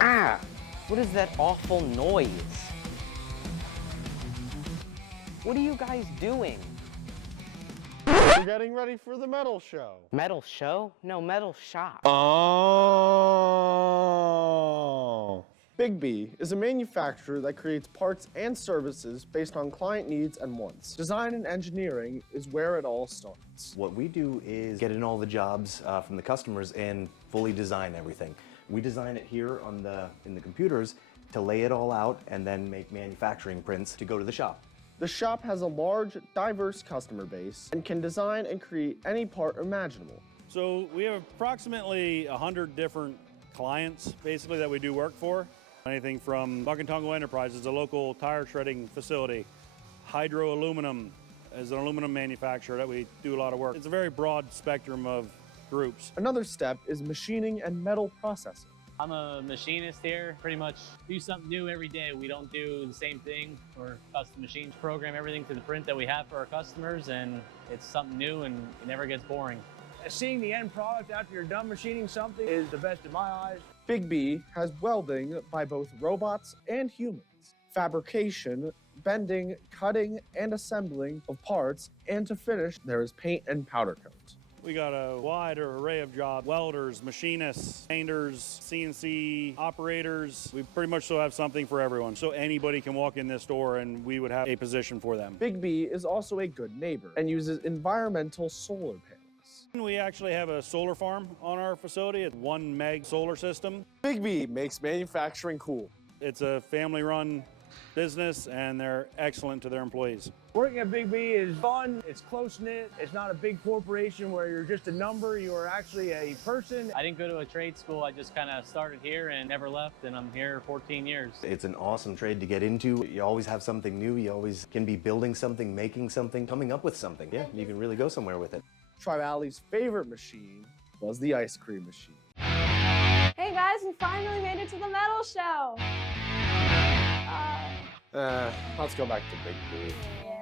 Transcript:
Ah! What is that awful noise? What are you guys doing? We're getting ready for the metal show. Metal show? No, metal shop. Oh. Big B is a manufacturer that creates parts and services based on client needs and wants. Design and engineering is where it all starts. What we do is get in all the jobs from the customers and fully design everything. We design it here in the computers to lay it all out and then make manufacturing prints to go to the shop. The shop has a large, diverse customer base and can design and create any part imaginable. So we have approximately 100 different clients, basically, that we do work for. Anything from Buckentongo Enterprises, a local tire shredding facility. Hydro Aluminum is an aluminum manufacturer that we do a lot of work. It's a very broad spectrum of groups. Another step is machining and metal processing. I'm a machinist here, pretty much do something new every day. We don't do the same thing for custom machines. Program everything to the print that we have for our customers, and it's something new and it never gets boring. Seeing the end product after you're done machining something is the best in my eyes. Big B has welding by both robots and humans, fabrication, bending, cutting, and assembling of parts, and to finish, there is paint and powder coat. We got a wide array of jobs: welders, machinists, painters, CNC operators. We pretty much still have something for everyone. So anybody can walk in this door and we would have a position for them. Big B is also a good neighbor and uses environmental solar panels. We actually have a solar farm on our facility, a 1 meg solar system. Big B makes manufacturing cool. It's a family-run business and they're excellent to their employees. Working at Big B is fun, it's close-knit, it's not a big corporation where you're just a number, you are actually a person. I didn't go to a trade school, I just kind of started here and never left, and I'm here 14 years. It's an awesome trade to get into. You always have something new. You always can be building something, making something, coming up with something. Yeah, you can really go somewhere with it. Tri-Valley's favorite machine was the ice cream machine. Hey guys, we finally made it to the metal show. Let's go back to Big B. Yeah.